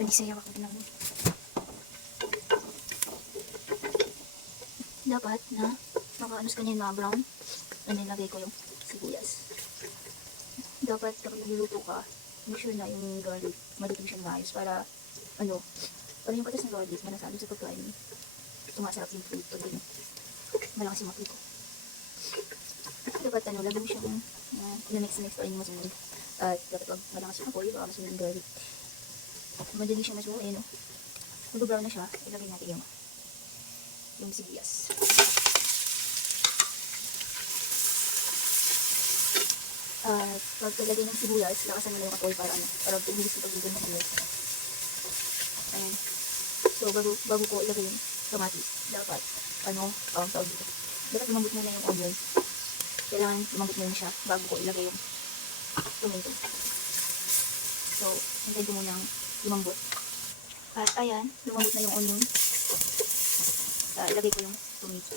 Hindi sayaw ako din naman. Dapat na maka-anos ka niya yung mga brown. Ano nilagay ko yung sibuyas. Dapat kapag niluto ka, make sure na yung garlic maluto siya ng maayos para para yung patas ng garlic manasalo sa pagkain. Tumasarap yung food pag malakas yung mapito. Dapat lagyan mo siyang na-mix pa rin mo sunod. At dapat wag malakas yung apoy, baka masunod yung garlic. Madali siya masuhin, no? Mag-brown na siya, ilagay natin yung sibuyas. At pagkalagay ng sibuyas, lakasan mo na yung apoy para tumilis yung pagdito ng sibuyas. Ayan. So, bago ko ilagay yung kamatis, dapat, tawag dito. Dapat lumambot muna yung onion. Kailangan lumambot muna siya bago ko ilagay yung tomato. So, hintay ko muna lumambot. At ayan, lumambot na yung onion. Ilagay ko yung tomato.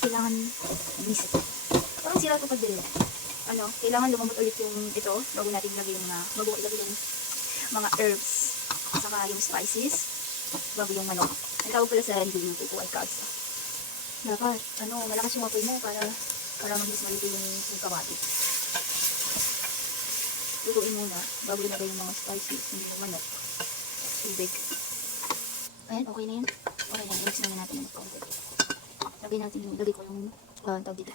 Kailangan bisit. Parang sira ito pag dilim. Kailangan lumambot ulit yung ito bago natin ilagay yung mga herbs saka yung spices bago yung manok. Ang tawag pala sa niluluto ko ay kabsa. Dapat, malakas yung apoy mo para mabilis malito yung kamatis. Lutuin muna bago ilagay yung mga spices yung manok. Tubig. Ayan, okay na yun. Okay na, i-mix na natin yung konti. Lagay ko yung tawag dito.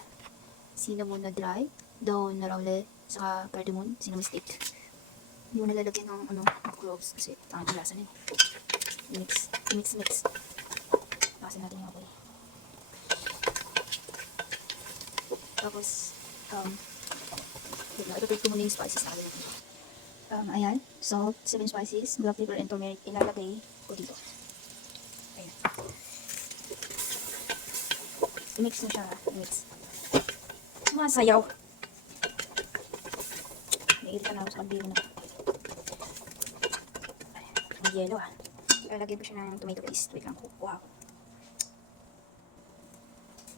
Cinnamon na dry, daon na laurel, saka cardamom, cinnamon stick. Hindi mo nalalagyan ng cloves kasi tangin yung lasa na yun. Mix. Lakasin natin yung apoy. Tapos, ito ko muna yung spices na natin. Ayan, salt, 7 spices, black pepper, and turmeric. Ilalagay ko dito. Ayan. I-mix mo siya, i-mix. Masayaw. Naiirita na ako sa kaldero na. May yelo Ilalagay ko siya ng tomato paste. Wait lang, wow.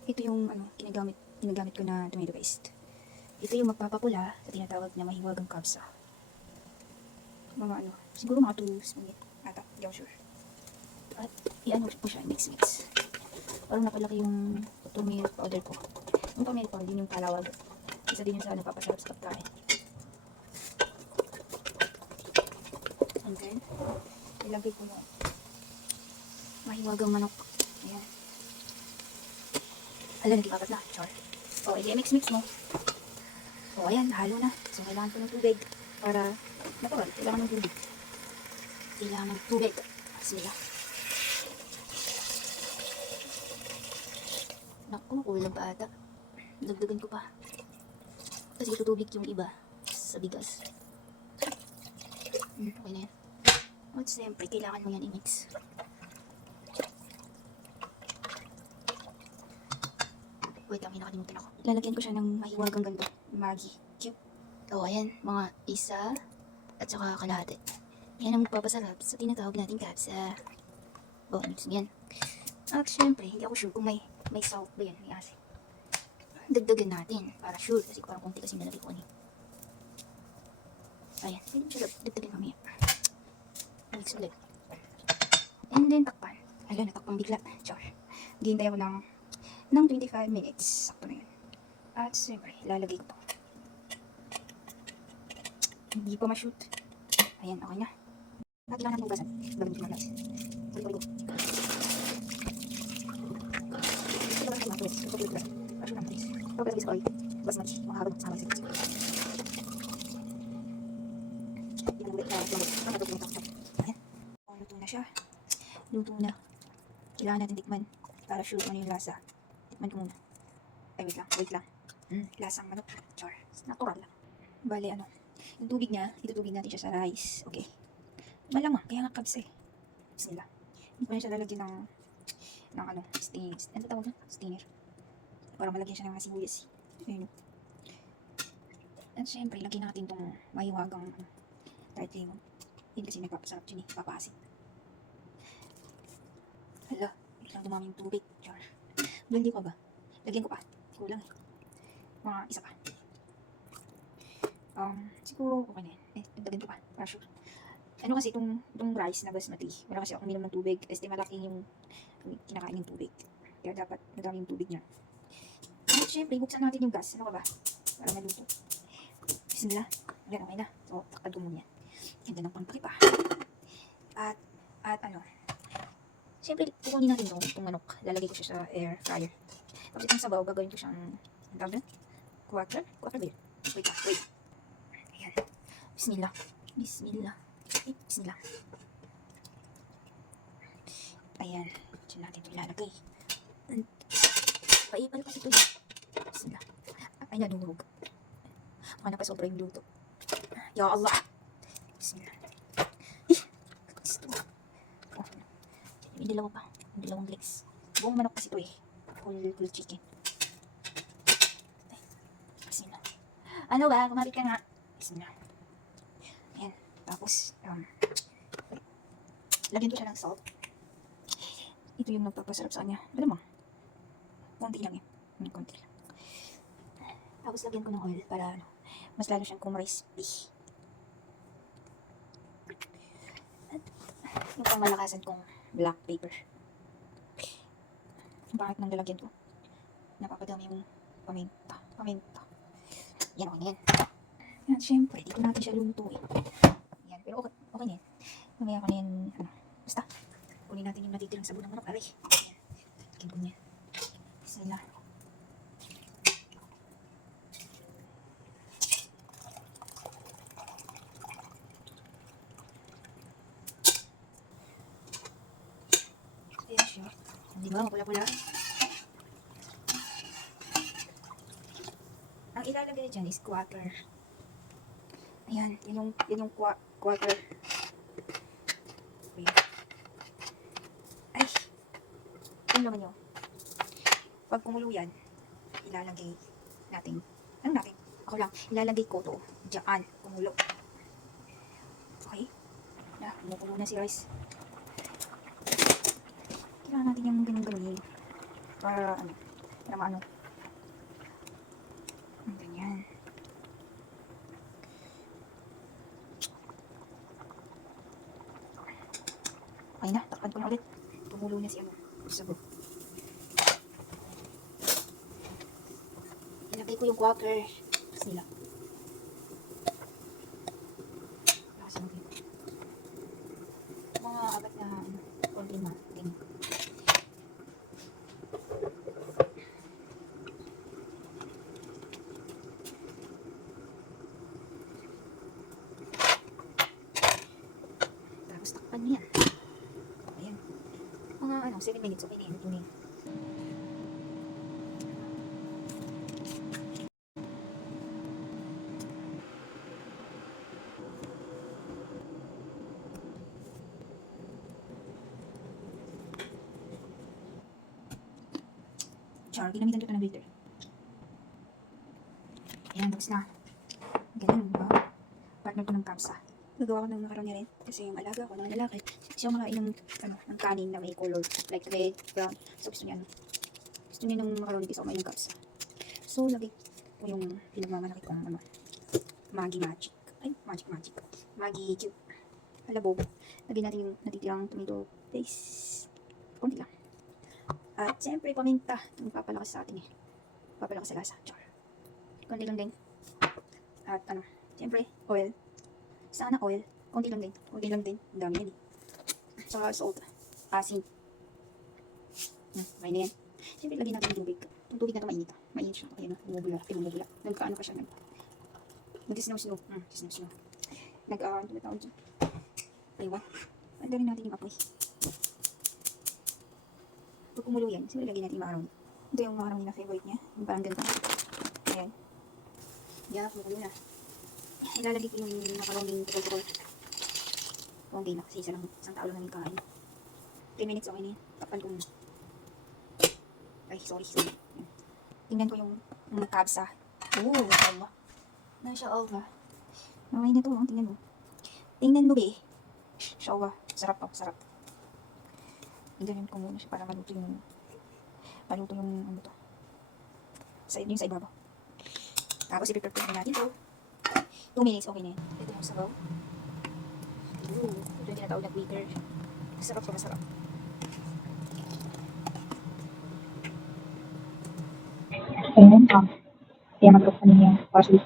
Ito yung ginagamit ko na tomato paste. Ito yung magpapapula sa tinatawag na mahiwagang kabsa. Siguro mga 2 spoon ata, hindi ako sure. At ko siya, mix. Parang napalaki yung turmeric powder ko. Yung turmeric powder, din yung talawag. Isa din yung sa nagpapasarap sa pagkain. And then, ilagay ko yung mahiwagang manok. Ayan. Nagkikapat na. Char. I-mix mo. Ayan, halo na. So, kailangan ko ng tubig para natural. Kailangan ng tubig. Bismillah. Naku, kulang pa ata. Dagdagan ko pa. Kasi tutubig yung iba sa bigas. Okay na yan. At siyempre, kailangan mo yan i-mix. Wait lang, nakalimutan ako. Lalagyan ko siya ng mahiwagang ganito. Maggi cube. Ayan, mga isa at saka kalahati. Yan ang magpapasarap sa tinatawag natin kabsa. Mix yan. At syempre, hindi ako sure kung may salt ba yan, may asin. Dagdagan natin para sure kasi parang konti kasi nalagay ko niya. Ayan, pwede mo siya dagdagan mamaya. Mix ulit. And then takpan. Ayan, natakpan bigla. Char. Hintay ako ng 25 minutes. Sakto na yun. At siyempre, ilalagay ko. Hindi pa ma-shoot. Ayan, okay na. At lang natin hugasan. Gagawin ko guys. Balik. Pagkatapos ko ay basmati. Makakabag sa mga sigaw. Luto na siya. Luto na. Kailangan natin tikman para sure ano yung lasa. Tikman ko muna. Ay, wait lang. Lasang manok. Char. Natural lang. Bale, yung tubig niya, itutubig natin siya sa rice. Okay. Malamang, kaya nga kabsa eh. Bismillah. Hindi ko na siya lalagyan ng steamer. Ano tawag na? Steamer. Para malagyan siya ng mga sibuyas. Ayun. At syempre, lagyan natin itong mahiwagang tart lemon. Yun kasi nagpapasarap dyan eh. Papasin. Hala. Biglang dumami yung tubig. Char. Blandi ko ba? Lagyan ko pa. Kulang eh. Mga isa pa. Siguro okay na yan. Dagdagan ko pa. Para sure. Ano kasi itong rice na basmati. Wala kasi ako uminom ng tubig. Kasi malaki yung kinakain ng tubig. Kaya dapat madami yung tubig niya. At syempre, buksan natin yung gas. Ano ka ba? Para maluto. Bismillah. Yan, okay na. So, takad ko muna yan. Ganda ng pampaki pa. At ano. Syempre, kukunin natin itong manok. Lalagay ko siya sa air fryer. Tapos itong sabaw, gagawin ko siyang, ang tawag na? Quarter? Quarter ba yun? Wait. Ayan. Bismillah. Bismillah. Bismillah. Ayan. Diyan natin ito ilalagay. Paipal kasi ito. Bismillah. Ay, nadurog. Baka napasobra yung luto. Ya Allah. Bismillah. Gusto. Oh. May dalawa pa. May dalawang legs. Buong manok kasi ito eh. Full chicken. Ay. Bismillah. Ano ba? Kumapit ka nga. Bismillah. Ayan. Tapos, lagyan ko siya ng salt. Ito yung nagpapasarap sa kanya. Alam mo, konti lang yun. Konti lang. Tapos lagyan ko ng oil para mas lalo siyang kumarispy. At yung pamalakasan kong black pepper. Ang pangit ng lalagyan ko. Napapadami yung paminta. Yan, okay na yan. Yan, syempre, dito natin siya lutuin. Yan, pero okay na yan. Mamaya ko na yan, basta. Kunin natin yung natitirang sabon ng manok. Aray. Yan. Lagyan ko niya. Bismillah. Ayan siya. Hindi ba? Mapula-pula. Ang ilalagay dyan is quarter. Ayan. Yun yung quarter. Ayan. Ay. Ano naman yun? Pag kumulo yan, ilalagay natin. Ano natin? Ako lang. Ilalagay ko to. Diyan. Kumulo. Okay. Na, kumukulo na si rice. Kailangan natin yung ganun-ganunin. Para maano. Ganyan. Okay na, takpan ko na ulit. Tumulo na si sabog. Ilagay ko yung quarter. Sila. Lakasan natin. Mga apat na konti na. Ganyan. Tapos takpan niya. Ayan. Mga 7 minutes. Okay na yan. Ito na yan. Char, ginamitan ko ito ng grater. Ayan, tapos na. Ganun ba? Partner ko ng kapsa. Gagawa ko ng macaroni rin. Kasi yung alaga ko, ng lalaki, siya makain ng kanin na may color. Like red, brown. So gusto niya, gusto niya ng macaroni kasi ako may ng kapsa. So, lagay ko yung pinagmamalaki kong Maggi Magic. Ay, Magic. Maggi Cube. Halabog. Lagyan natin yung natitirang tomato paste. Kunti lang. At siyempre, paminta. Itong papalakas sa atin eh. Papalakas sa lasa. Char. Kunti lang din. At siyempre, oil. Sana oil. Kunti lang din. Ang dami yan eh. Saka salt. Asin. Okay na yan. Siyempre, lagyan natin yung tubig. Yung tubig na ito mainit. Mainit siya. Ayan, bumubula. Nagkaano pa siya. Nag-snow. Snow. Ano na tawag dyan? Aywan. Andarin natin yung apoy. Pag kumulo yan, siyempre lagyan natin yung macaroni. Ito yung macaroni na favorite niya. Yung parang ganito. Ayan. Yan, kumulo na. Ilalagay ko yung macaroni tukol-tukol. Okay na kasi isang tao lang namin kain. 3 minutes okay na yan. Takpan ko muna. Ay, sorry. Tingnan ko yung kabsa. Oh, Allah. Nasya Allah. Okay na to, tingnan mo. Tingnan mo, be. Shawa. Sarap. Idanin ko muna siya para maluto yung ano to. Yung sa ibabaw. Tapos i-prepare na natin to. 2 minutes, okay na yan. Ito yung sabaw. Ito yung tinatawag na quicker. Masarap to, masarap. Ayun, kaya mag-cook kami yung parsley.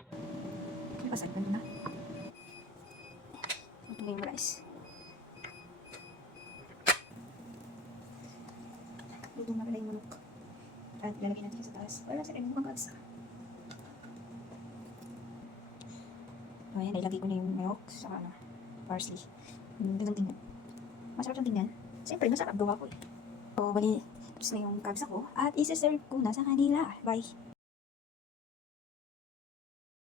Pasal, nandun na. Ito na yung rice. Luto na pala yung manok. At lalagyan natin siya sa taas. Wala sa mukhang kags. Ayan, ilagay ko na yung manok sa parsley. Gandang tingnan. Masarap siyang tingnan. Siyempre, masarap gawa ko eh. So, bali, tapos na yung kags ako. At isa-serve ko na sa kanila. Bye!